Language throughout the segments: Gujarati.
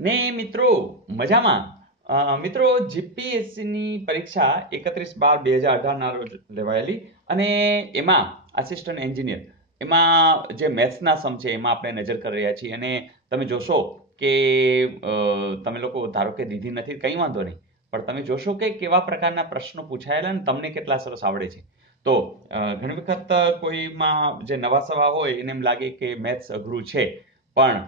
ને મિત્રો મજામાં. મિત્રો જીપીએસસી ની પરીક્ષા 31/12/2018 ના રોજ લેવાયેલી અને એમાં આસિસ્ટન્ટ એન્જિનિયર એમાં જે મેથ્સના સમ છે એમાં આપણે નજર કરી રહ્યા છીએ અને તમે જોશો કે તમે લોકો ધારો કે દીધી નથી કંઈ વાંધો નહીં, પણ તમે જોશો કે કેવા પ્રકારના પ્રશ્નો પૂછાયેલા અને તમને કેટલા સરસ આવડે છે. તો ઘણી વખત કોઈમાં જે નવા સવા હોય એને એમ લાગે કે મેથ્સ અઘરું છે, પણ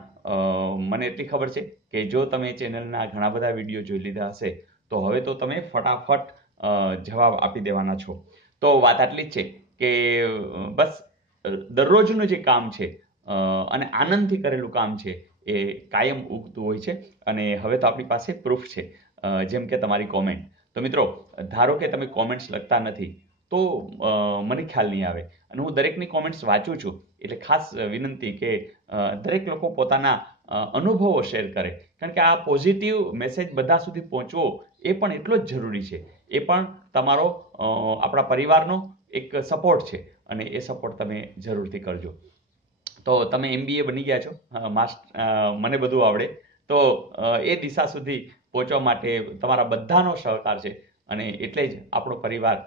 મને એટલી ખબર છે કે જો તમે ચેનલના ઘણા બધા વિડીયો જોઈ લીધા હશે તો હવે તો તમે ફટાફટ જવાબ આપી દેવાના છો. તો વાત આટલી જ છે કે બસ દરરોજનું જે કામ છે અને આનંદથી કરેલું કામ છે એ કાયમ ઉગતું હોય છે અને હવે તો આપણી પાસે પ્રૂફ છે, જેમ કે તમારી કોમેન્ટ. તો મિત્રો ધારો કે તમે કોમેન્ટ્સ લખતા નથી તો મને ખ્યાલ નહીં આવે અને હું દરેકની કોમેન્ટ્સ વાંચું છું, એટલે ખાસ વિનંતી કે દરેક લોકો પોતાના અનુભવો શેર કરે, કારણ કે આ પોઝિટિવ મેસેજ બધા સુધી પહોંચવો એ પણ એટલો જ જરૂરી છે. એ પણ તમારો આપણા પરિવારનો એક સપોર્ટ છે અને એ સપોર્ટ તમે જરૂરથી કરજો. તો તમે MBA બની ગયા છો, મને બધું આવડે, તો એ દિશા સુધી પહોંચવા માટે તમારા બધાનો સહકાર છે અને એટલે જ આપણો પરિવાર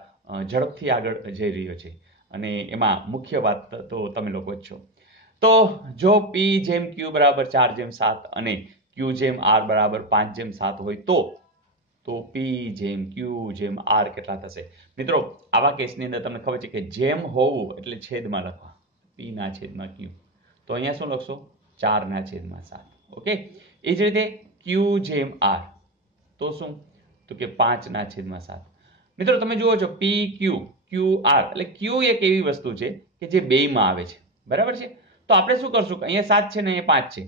ઝડપથી આગળ જઈ રહ્યો છે અને એમાં મુખ્ય વાત તો તમે લોકો જ છો. તો જો P જેમ Q બરાબર 4/7 અને Q જેમ R બરાબર 5/7 હોય તો P જેમ Q જેમ R કેટલા થશે? મિત્રો આવા કેસની અંદર તમને ખબર છે કે જેમ હોવું એટલે છેદમાં લખવા, P ના છેદમાં Q. તો અહીંયા શું લખશો? 4/7. ઓકે. એ જ રીતે Q જેમ R તો શું? તો કે 5/7. મિત્રો તમે જુઓ છો QR એટલે Q એક એવી વસ્તુ છે કે જે બેયમાં આવે છે, બરાબર છે? તો આપણે શું કરશું કે અહીંયા 7 છે ને અહીંયા 5 છે.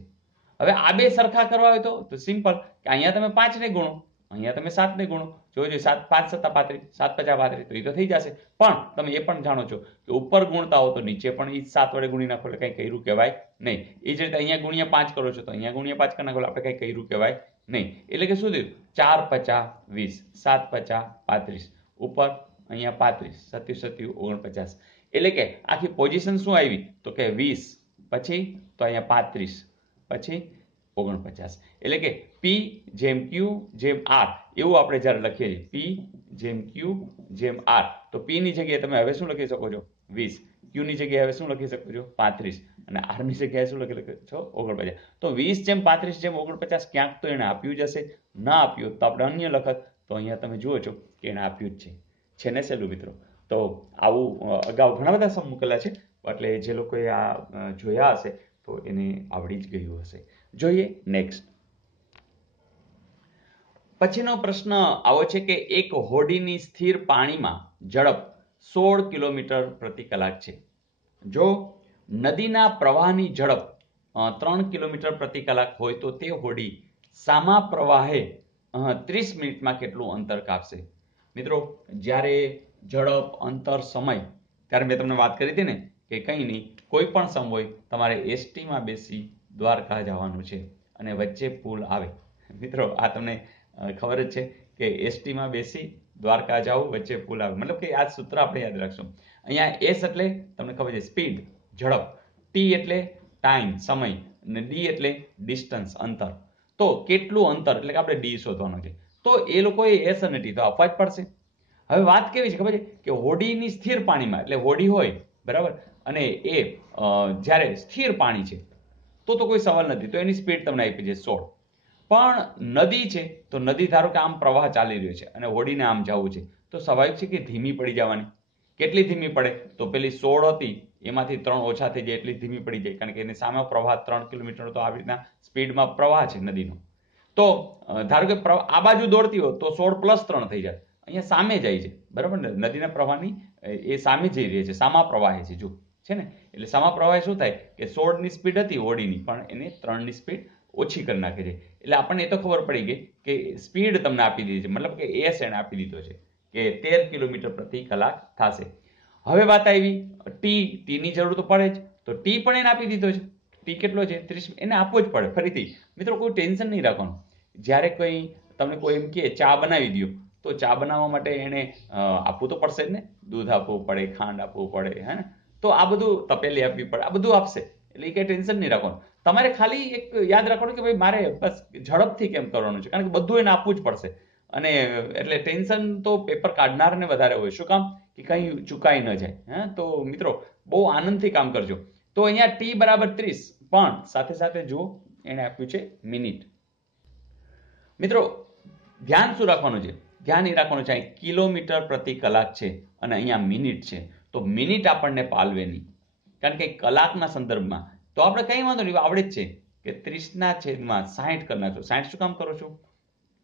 હવે આ બે સરખા કરવા હોય તો સિમ્પલ કે અહીંયા તમે 5 ને ગુણો, અહીંયા તમે 7 ને ગુણો. જોજો 7 5 7 35, 7 50 35, તો એ તો થઈ જશે. પણ તમે એ પણ જાણો છો કે ઉપર ગુણતા હો તો નીચે પણ એ 7 વડે ગુણી નાખો એટલે કંઈ કર્યું કહેવાય નહીં. એ જ રીતે અહીંયા ગુણ્યા 5 કરો છો તો અહીંયા ગુણ્યા 5 કરી નાખો એટલે આપણે કંઈ કર્યું કહેવાય નહીં. એટલે કે શું થયું? 4 50 20, 7 50 35, ઉપર અહીંયા 35, 37 49. એટલે કે આખી પોઝિશન શું આવી? તો કે 20, પછી તો અહીંયા 35, પછી 49. એટલે કે P જેમ Q જેમ R એવું આપણે જ્યારે લખીએ છીએ, P જેમ Q જેમ R, તો P ની જગ્યાએ તમે હવે શું લખી શકો છો? 20. Q ની જગ્યાએ હવે શું લખી શકો છો? 35. અને R ની જગ્યાએ શું લખી શકો છો? 49. તો 20 જેમ 35 જેમ 49 ક્યાંક તો એને આપ્યું જ હશે. ના આપ્યું તો આપણે અન્ય લખત. તો અહીંયા તમે જુઓ છો કે એને આપ્યું જ છે ને સહેલું મિત્રો. તો આવું અગાઉ ઘણા બધા સમ મૂકેલા છે, એટલે જે લોકોએ આ જોયા હશે તો એને આવડી જ ગયું હશે. જોઈએ નેક્સ્ટ. પછીનો પ્રશ્ન આવો છે કે એક હોડીની સ્થિર પાણીમાં ઝડપ 16 કિલોમીટર પ્રતિ કલાક છે. જો નદીના પ્રવાહની ઝડપ 3 કિલોમીટર પ્રતિ કલાક હોય તો તે હોડી સામા પ્રવાહે 30 મિનિટમાં કેટલું અંતર કાપશે? મિત્રો જ્યારે ઝડપ, અંતર, સમય, ત્યારે મેં તમને વાત કરી હતી ને કે કંઈ નહીં, કોઈ પણ સમ હોય તમારે એસટીમાં બેસી દ્વારકા જવાનું છે અને વચ્ચે પુલ આવે. મિત્રો આ તમને ખબર જ છે કે એસટીમાં બેસી દ્વારકા જાવ, વચ્ચે પુલ આવે, મતલબ કે આ સૂત્ર આપણે યાદ રાખશું. અહીંયા S એટલે તમને ખબર છે સ્પીડ, ઝડપ, T એટલે ટાઈમ, સમય, અને D એટલે ડિસ્ટન્સ, અંતર. તો કેટલું અંતર એટલે કે આપણે D શોધવાનું છે. તો એ લોકોએ S અને T તો આપવા જ પડશે. હવે વાત કેવી છે ખબર છે કે હોડીની સ્થિર પાણીમાં, એટલે હોડી હોય બરાબર, અને એ જ્યારે સ્થિર પાણી છે તો કોઈ સવાલ નથી, તો એની સ્પીડ તમને આપી છે 16. પણ નદી છે તો નદી ધારો કે આમ પ્રવાહ ચાલી રહ્યો છે અને હોડીને આમ જવું છે તો સ્વાભાવિક છે કે ધીમી પડી જવાની. કેટલી ધીમી પડે? તો પેલી 16 હતી એમાંથી 3 ઓછા થઈ જાય એટલી ધીમી પડી જાય, કારણ કે એની સામે પ્રવાહ 3 કિલોમીટર તો આવી રીતના સ્પીડમાં પ્રવાહ છે નદીનો. તો ધારો કે આ બાજુ દોડતી હોય તો 16 + 3 થઈ જાય, અહીંયા સામે જાય છે બરાબર ને, નદીના પ્રવાહની એ સામે જઈ રહી છે, સામા પ્રવાહે છે, જો છે ને. એટલે સામા પ્રવાહે શું થાય કે 16 ની સ્પીડ હતી હોડીની, પણ એને 3 ની સ્પીડ ઓછી કરી નાખે છે. એટલે આપણને એ તો ખબર પડી ગઈ કે સ્પીડ તમને આપી દીધી છે, મતલબ કે S એને આપી દીધો છે કે 13 કિલોમીટર પ્રતિ કલાક થશે. હવે વાત આવી T ની જરૂર તો પડે જ, તો T પણ એને આપી દીધો છે. T કેટલો છે? 30. એને આપવો જ પડે. ફરીથી મિત્રો કોઈ ટેન્શન નહીં રાખવાનું. જ્યારે તમને કોઈ એમ કહે ચા બનાવી દો, તો ચા બનાવવા માટે એને આપવું તો પડશે જ ને, દૂધ આપવું પડે, ખાંડ આપવું પડે, હે ને. તો આ બધું તપેલી આપવી પડે, આ બધું આપશે, એટલે એ કઈ ટેન્શન નહીં રાખવાનું. તમારે ખાલી એક યાદ રાખવાનું કે ભાઈ મારે બસ ઝડપથી કેમ કરવાનું છે, કારણ કે બધું એને આપવું જ પડશે. અને એટલે ટેન્શન તો પેપર કાઢનારને વધારે હોય. શું કામ? કે કંઈ ચૂકાઈ ન જાય. હા, તો મિત્રો બહુ આનંદથી કામ કરજો. તો અહીંયા ટી બરાબર 30, પણ સાથે સાથે જુઓ એને આપ્યું છે મિનિટ. મિત્રો ધ્યાન શું રાખવાનું છે? ધ્યાન એ રાખવાનું છે કિલોમીટર પ્રતિ કલાક છે અને અહીંયા મિનિટ છે. તો મિનિટ આપણને પાલવે નહીં, કારણ કે કલાકના સંદર્ભમાં તો આપણે કંઈ વાંધો નહીં, આવડે જ છે કે 30/60 કરી નાખો. 60 શું કામ કરો છો?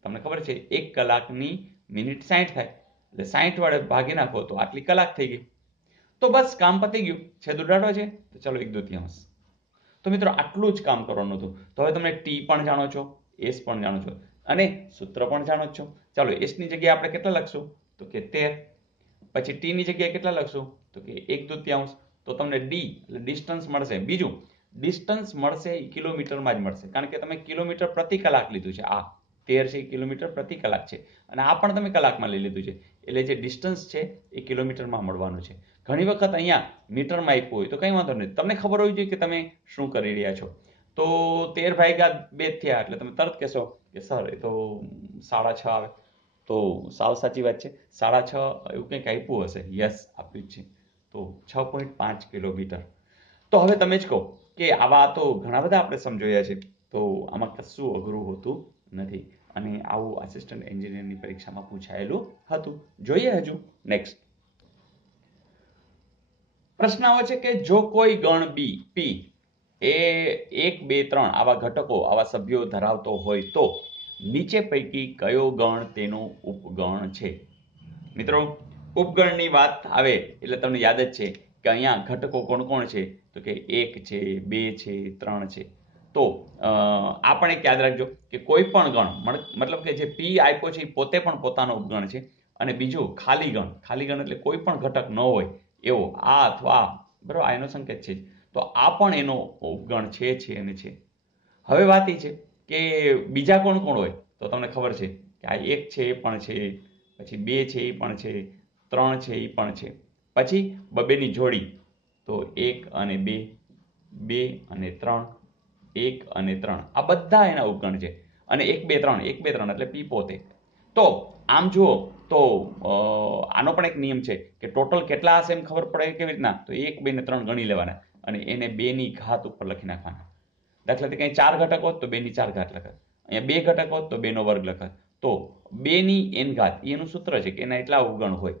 તમને ખબર છે 1 કલાકની મિનિટ 60 થાય, એટલે 60 વડે ભાગી નાખો તો આટલી કલાક થઈ ગઈ. તો બસ કામ પતી ગયું. છેદ ઉડાડવો છે તો ચલો 1/2. તો મિત્રો આટલું જ કામ કરવાનું હતું. તો હવે તમે ટી પણ જાણો છો, એસ પણ જાણો છો અને સૂત્ર પણ જાણો છો. ચાલો એસ ની જગ્યાએ આપણે કેટલા લખશું? તો કે 13. પછી ટી ની જગ્યાએ કેટલા લખશું? તો કે 1/2. તો તમને ડી એટલે ડિસ્ટન્સ મળશે. બીજું ડિસ્ટન્સ મળશે એ કિલોમીટરમાં જ મળશે, કારણ કે તમે કિલોમીટર પ્રતિ કલાક લીધું છે. આ 13 છે કિલોમીટર પ્રતિ કલાક છે અને આ પણ તમે કલાકમાં લઈ લીધું છે, એટલે જે ડિસ્ટન્સ છે એ કિલોમીટરમાં મળવાનું છે. ઘણી વખત અહીંયા મીટરમાં આપ્યું હોય તો કંઈ વાંધો નહીં, તમને ખબર હોવી જોઈએ કે તમે શું કરી રહ્યા છો. તો 13/2 થયા એટલે તમે તરત કહેશો કે સર એ તો 6.5 આવે. તો સાવ સાચી વાત છે, 6.5 એવું કંઈક આપ્યું હશે. યસ, આપ્યું જ છે. તો 6.5 કિલોમીટર. તો હવે તમે જ કહો કે આવા તો ઘણા બધા આપણે સમજોયા છે, તો આમાં કશું અઘરું હોતું નથી અને આવું આસિસ્ટન્ટ એન્જિનિયરની પરીક્ષામાં પૂછાયેલું હતું. જોઈએ હજુ નેક્સ્ટ પ્રશ્ન આવે છે કે જો કોઈ ગણ બી પી એ 1, 2, 3 આવા ઘટકો, આવા સભ્યો ધરાવતો હોય તો નીચે પૈકી કયો ગણ તેનો ઉપગણ છે? મિત્રો ઉપગણની વાત આવે એટલે તમને યાદ જ છે કે અહીંયા ઘટકો કોણ કોણ છે? તો કે 1 છે, 2 છે, 3 છે. તો આ પણ એક યાદ રાખજો કે કોઈ પણ ગણ, મતલબ કે જે પી આપ્યો છે એ પોતે પણ પોતાનો ઉપગણ છે. અને બીજું ખાલી ગણ એટલે કોઈ પણ ઘટક ન હોય એવો, આ અથવા આ, બરાબર, આ એનો સંકેત છે. તો આ પણ એનો ઉપગણ છે અને છે. હવે વાત એ છે કે બીજા કોણ કોણ હોય? તો તમને ખબર છે કે આ 1 છે એ પણ છે, પછી 2 છે એ પણ છે, 3 છે એ પણ છે. પછી બબેની જોડી, તો 1 અને 2, 2 અને 3, 1 અને 3, આ બધા એના ઉપગણ છે. અને 1, 2, 3, 1, 2, 3 એટલે પી પોતે. તો આમ જુઓ તો આનો પણ એક નિયમ છે કે ટોટલ કેટલા હશે એમ ખબર પડે કેવી રીતના? તો 1, 2 ને 3 ગણી લેવાના અને એને 2 ની ઘાત ઉપર લખી નાખવાના. દાખલા તરીકે 4 ઘટક હોત તો 2 ની 4 ઘાત લખાય, અહીંયા 2 ઘટક હોત તો 2 નો વર્ગ લખાય. તો 2 ની n ઘાત એનું સૂત્ર છે કે એના એટલા ઉપગણ હોય.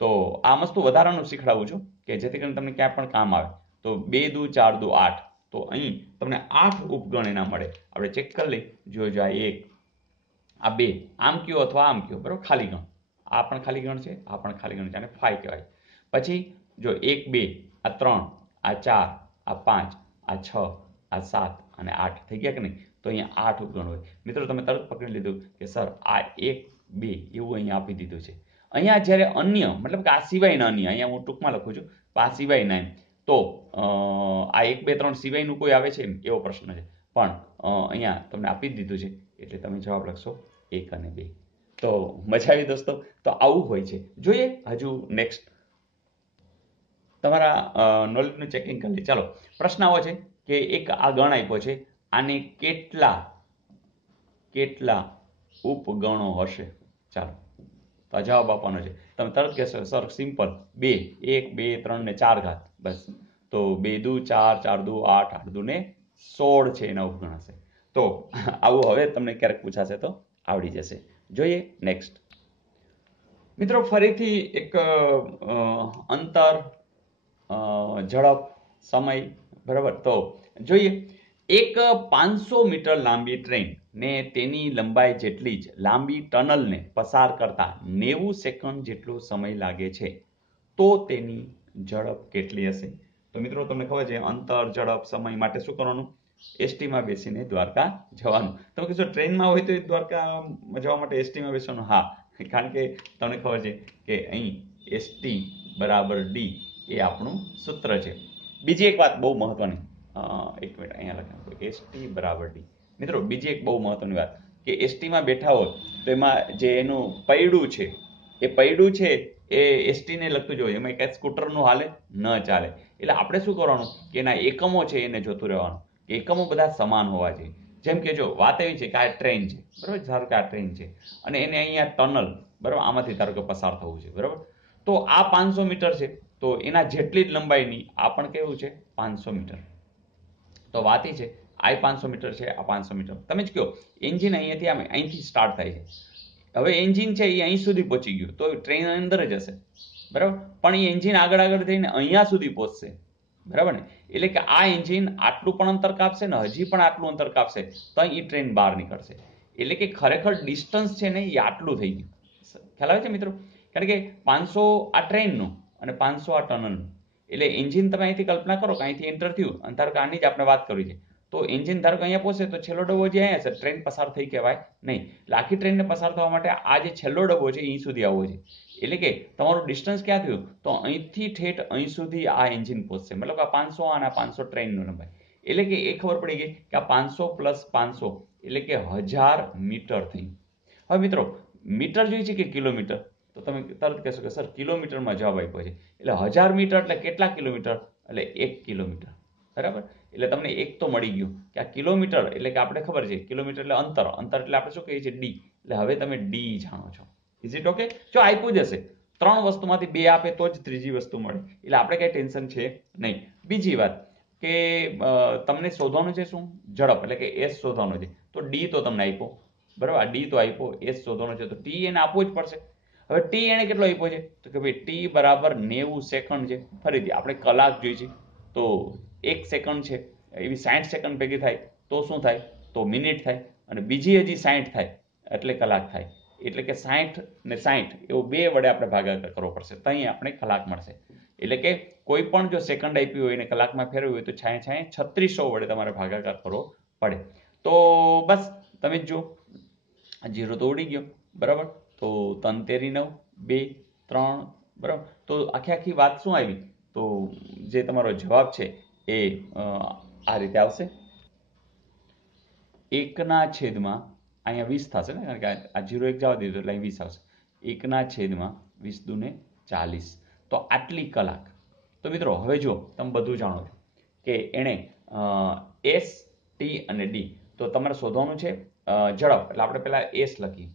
તો આ વસ્તુ વધારાનું શીખડાવું છું કે જેથી કરીને તમને ક્યાં પણ કામ આવે. તો 2 દુ 4 દુ 8, તો અહીં તમને 8 ઉપગણ એના મળે. આપણે ચેક કરી લઈએ. જોજો, આ 1, આ 2, આમ કયો અથવા આમ કયો, બરાબર, ખાલી ગણ. આ પણ ખાલી ગણ છે, આ પણ ખાલી ગણ છે, આને ફાઈ કહેવાય. પછી જો 1, 2, આ 3, આ 4, આ 5, આ 6, આ 7 અને 8 થઈ ગયા કે નહીં? તો અહીંયા 8 ઉપગણ હોય. મિત્રો તમે તરત પકડી લીધું કે સર આ 1, 2 એવું અહીંયા આપી દીધું છે. અહીંયા જ્યારે અન્ય, મતલબ કે આ સિવાયના અન્ય, અહીંયા હું ટૂંકમાં લખું છું, આ સિવાયના એમ. તો આ 1, 2, 3 સિવાયનું કોઈ આવે છે એવો પ્રશ્ન છે, પણ અહીંયા તમને આપી જ દીધું છે એટલે તમે જવાબ લખશો 1 અને 2. તો મજા આવી દોસ્તો. તો આવું હોય છે. જોઈએ હજુ નેક્સ્ટ તમારા નોલેજનું ચેકિંગ કરી લઈએ. ચાલો પ્રશ્ન આવો છે કે એક આ ગણ આપ્યો છે, આને કેટલા ઉપગણો હશે? ચાલો તો આ જવાબ આપવાનો છે. તમે તરત કહેશો સર સિમ્પલ 2, 1, 2, 3 ને 4 ઘાત, બસ. તો 2 દુ 4, 4 દુ 8, 8 દુ ને 16 છે એના ઉપગણ હશે. તો આવું હવે તમને ક્યારેક પૂછાશે તો આવડી જશે. જોઈએ નેક્સ્ટ મિત્રો, ફરીથી એક અંતર, ઝડપ, સમય, બરાબર. તો જોઈએ એક 500 મીટર લાંબી ટ્રેન ને તેની લંબાઈ જેટલી જ લાંબી ટનલને પસાર કરતા 90 સેકન્ડ જેટલો સમય લાગે છે, તો તેની ઝડપ કેટલી હશે? તો મિત્રો તમને ખબર છે અંતર, ઝડપ, સમય માટે શું કરવાનું? એસટીમાં બેસીને દ્વારકા જવાનું. તમે કહેશો ટ્રેનમાં હોય તો દ્વારકા જવા માટે એસટીમાં બેસવાનું? હા, કારણ કે તમને ખબર છે કે અહીં એસટી બરાબર ડી એ આપણું સૂત્ર છે. બીજી એક વાત બહુ મહત્વની, એક મિનિટ અહીંયા લખાણ, એસટી બરાબર ડી. મિત્રો બીજી એક બહુ મહત્વની વાત કે એસટીમાં બેઠા હોય તો એમાં જે એનું પૈડું છે એ પૈડું છે એ એસટીને લગતું જ હોય, એમાં કંઈ સ્કૂટરનું હાલે ન ચાલે. એટલે આપણે શું કરવાનું કે એના એકમો છે એને જોતું રહેવાનું એકમો બધા સમાન હોવા જોઈએ. જેમ કે જો વાત એવી છે કે આ ટ્રેન છે, બરાબર, ધારો કે આ ટ્રેન છે અને એને અહીંયા ટનલ, બરાબર, આમાંથી ધારો કે પસાર થવું છે, બરાબર, તો આ 500 મીટર છે, તો એના જેટલી જ લંબાઈની આ પણ કેવું છે 500 મીટર. તો વાત એ છે આ 500 મીટર છે, આ 500 મીટર. તમે જ કહો એન્જિન અહીંથી સ્ટાર્ટ થાય છે. હવે એન્જિન છે એ અહીં સુધી પહોંચી ગયું તો ટ્રેન અંદર જ હશે, બરાબર, પણ એ એન્જિન આગળ થઈને અહીંયા સુધી પહોંચશે, બરાબર ને. એટલે કે આ એન્જિન આટલું પણ અંતર કાપશે ને હજી પણ આટલું અંતર કાપશે તો અહીં એ ટ્રેન બહાર નીકળશે. એટલે કે ખરેખર ડિસ્ટન્સ છે ને એ આટલું થઈ ગયું. ખ્યાલ આવે છે મિત્રો? કારણ કે 500 આ ટ્રેનનું અને 500 આ ટનલનું. એટલે એન્જિન તમે અહીંથી કલ્પના કરો કે અહીંથી એન્ટર થયું અને ધારો કે આની જ આપણે વાત કરી છે, તો એન્જિન ધારો કે અહીંયા પહોંચે તો છેલ્લો ડબ્બો જે અહીંયા છે ટ્રેન પસાર થઈ કહેવાય નહીં. એટલે આખી ટ્રેનને પસાર થવા માટે આ જે છેલ્લો ડબ્બો છે અહીં સુધી આવવો છે. એટલે કે તમારું ડિસ્ટન્સ ક્યાં થયું તો અહીંથી ઠેઠ અહીં સુધી આ એન્જિન પહોંચશે. મતલબ આ 500 અને 500 ટ્રેનનું લંબાઈ. એટલે કે એ ખબર પડી ગઈ કે આ 500 પ્લસ 500 એટલે કે 1000 મીટર થઈ. હવે મિત્રો મીટર જોઈએ છે કે કિલોમીટર? તો તમે તરત કહેશો કે સર કિલોમીટરમાં જવાબ આપ્યો છે. એટલે 1000 મીટર એટલે કેટલા કિલોમીટર? એટલે 1 કિલોમીટર, બરાબર. એટલે તમને એક તો મળી ગયું કે આ કિલોમીટર એટલે કે આપણે ખબર છે કિલોમીટર એટલે અંતર, અંતર એટલે આપણે શું કહીએ છીએ ડી. એટલે હવે તમે ડી જાણો છો. Is it okay? જો આપ્યું જ હશે 3 વસ્તુમાંથી 2 આપે તો જ ત્રીજી વસ્તુ મળે, એટલે આપણે કઈ ટેન્શન છે નહીં. બીજી વાત કે તમને શોધવાનું છે શું? ઝડપ, એટલે કે એસ શોધવાનો છે. તો ડી તો તમને આપ્યો, બરાબર, આ ડી તો આપ્યો, એસ શોધવાનો છે તો ટી એને આપવો જ પડશે. હવે ટી એને કેટલો આપ્યો છે તો કે ભાઈ ટી બરાબર 90 સેકન્ડ છે. ફરીથી આપણે કલાક જોઈ છે તો 1 સેકન્ડ છે એવી 60 સેકન્ડ ભેગી થાય તો શું થાય તો મિનિટ થાય, અને બીજી હજી 60 થાય એટલે કલાક થાય. એટલે કે 60 ને 60 એવું 2 વડે આપણે ભાગાકાર કરવો પડશે તો અહીં આપણે કલાક મળશે. એટલે કે કોઈ પણ જો સેકન્ડ આપી હોય એને કલાકમાં ફેરવવું હોય તો 3600 વડે તમારે ભાગાકાર કરવો પડે. તો બસ તમે જ જો 0 તો ઉડી ગયો, બરાબર. તો 3 તેરી 9, 2 3, બરાબર. તો આખી વાત શું આવી તો જે તમારો જવાબ છે એ આ રીતે આવશે. 1/, અહીંયા 20 થશે ને, કારણ કે આ 0 1 જવા દીધું એટલે અહીં 20 આવશે. 1/20 દુને 40. તો આટલી કલાક. તો મિત્રો હવે જો તમે બધું જાણો છો કે એણે એસ, ટી અને ડી. તો તમારે શોધવાનું છે ઝડપ, એટલે આપણે પહેલા એસ લખીએ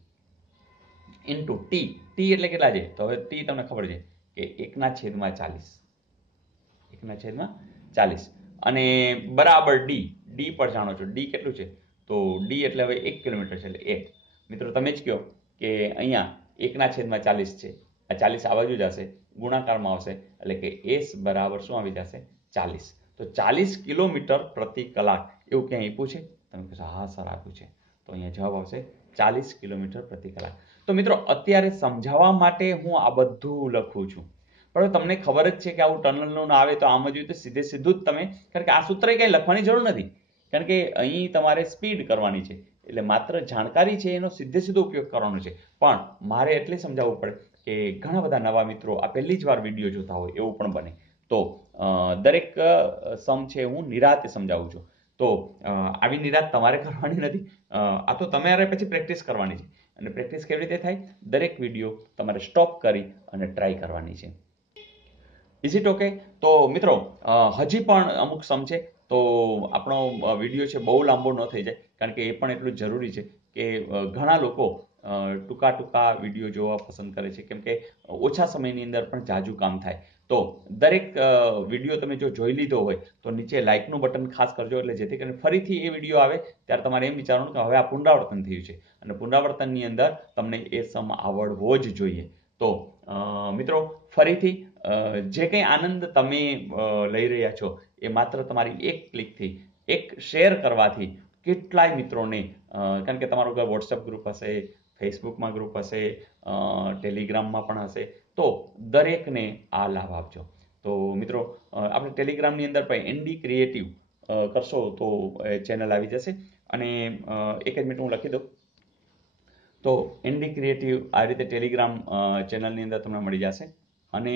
ઇન્ટુ ટી. ટી એટલે કેટલા છે તો હવે ટી તમને ખબર છે કે 1/40. 1/40 અને બરાબર ડી. ડી પર જાણો છો ડી કેટલું છે તો ડી એટલે હવે 1 કિલોમીટર છે એટલે 1. મિત્રો તમે જ કહો કે અહીંયા 1/40 છે, આ 40 આ બાજુ જ હશે, ગુણાકારમાં આવશે એટલે કે એસ બરાબર શું આવી જશે 40. તો 40 કિલોમીટર પ્રતિ કલાક એવું ક્યાં આપ્યું છે? તમે કહેશો હા સર આપ્યું છે. તો અહીંયા જવાબ આવશે 40 કિલોમીટર પ્રતિ કલાક. તો મિત્રો અત્યારે સમજાવવા માટે હું આ બધું લખું છું, પણ તમને ખબર જ છે કે આવું ટનલનું આવે તો આમ જ હોય તો સીધું જ તમે, કારણ કે આ સૂત્ર કંઈ લખવાની જરૂર નથી, કારણ કે અહીં તમારે સ્પીડ કરવાની છે. એટલે માત્ર જાણકારી છે એનો સીધો ઉપયોગ કરવાનો છે. પણ મારે એટલે સમજાવવું પડે કે ઘણા બધા નવા મિત્રો આ પહેલી જ વાર વિડીયો જોતા હોય એવું પણ બને. તો દરેક સમ છે હું નિરાતે સમજાવું છું. તો આવી નિરાત તમારે કરવાની નથી, આ તો તમારે પછી પ્રેક્ટિસ કરવાની છે. અને પ્રેક્ટિસ કેવી રીતે થાય? દરેક વિડીયો તમારે સ્ટોપ કરી અને ટ્રાય કરવાની છે. Is it okay? તો મિત્રો હજી પણ અમુક સમ છે તો આપણો વિડીયો છે બહુ લાંબો ન થઈ જાય, કારણ કે એ પણ એટલું જરૂરી છે કે ઘણા લોકો ટૂંકા વિડીયો જોવા પસંદ કરે છે, કેમ કે ઓછા સમયની અંદર પણ જાજુ કામ થાય. તો દરેક વિડીયો તમે જો જોઈ લીધો હોય તો નીચે લાઇકનું બટન ખાસ કરજો, એટલે જેથી કરીને ફરીથી એ વિડીયો આવે ત્યારે તમારે એમ વિચારવાનું કે હવે આ પુનરાવર્તન થયું છે અને પુનરાવર્તનની અંદર તમને એ સમ આવડવો જ જોઈએ. તો મિત્રો ફરીથી જે કંઈ આનંદ તમે લઈ રહ્યા છો એ માત્ર તમારી એક ક્લિકથી, એક શેર કરવાથી કેટલાય મિત્રોને, કારણ કે તમારું વોટ્સએપ ગ્રુપ હશે, ફેસબુકમાં ગ્રુપ હશે, ટેલિગ્રામમાં પણ હશે, તો દરેકને આ લાભ આપજો. તો મિત્રો આપણે ટેલિગ્રામની અંદર પણ એનડી ક્રિએટિવ કરશો તો ચેનલ આવી જશે, અને એક જ મિનિટ હું લખી દઉં. તો એનડી ક્રિએટિવ આ રીતે ટેલિગ્રામ ચેનલની અંદર તમને મળી જશે, અને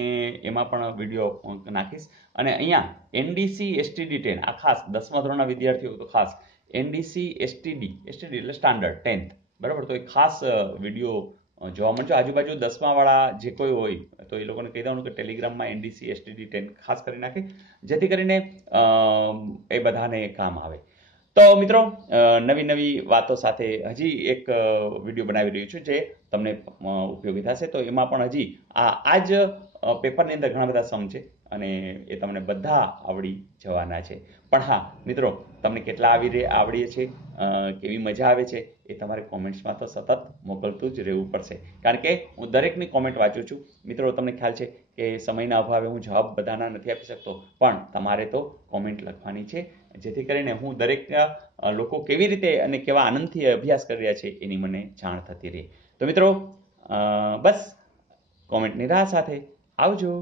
એમાં પણ વિડીયો નાખીશ. અને અહીંયા એનડીસી એસટીડી 10 આ ખાસ 10મા ધોરણના વિદ્યાર્થીઓ તો ખાસ એનડીસી એસટીડી એટલે સ્ટાન્ડર્ડ 10th, બરાબર. તો એ ખાસ વિડીયો જોવા મળશે. આજુબાજુ 10મા વાળા જે કોઈ હોય તો એ લોકોને કહી દેવાનું કે ટેલિગ્રામમાં એનડીસી એસટીડી 10 ખાસ કરી નાખે, જેથી કરીને એ બધાને કામ આવે. તો મિત્રો નવી નવી વાતો સાથે હજી એક વિડીયો બનાવી રહ્યું છું જે તમને ઉપયોગી થશે. તો એમાં પણ હજી આ જ પેપરની અંદર ઘણા બધા સમ છે અને એ તમને બધા આવડી જવાના છે. પણ હા મિત્રો, તમને કેટલા આવડીએ છે, કેવી મજા આવે છે, એ તમારે કોમેન્ટ્સમાં તો સતત મોકલતું જ રહેવું પડશે, કારણ કે હું દરેકની કોમેન્ટ વાંચું છું. મિત્રો, તમને ખ્યાલ છે કે સમયના અભાવે હું જવાબ બધાના નથી આપી શકતો, પણ તમારે તો કોમેન્ટ લખવાની છે, જેથી કરીને હું દરેક લોકો કેવી રીતે અને કેવા આનંદથી અભ્યાસ કરી રહ્યા છે એની મને જાણ થતી રહે. તો મિત્રો, બસ કોમેન્ટની રાહ સાથે આવજો.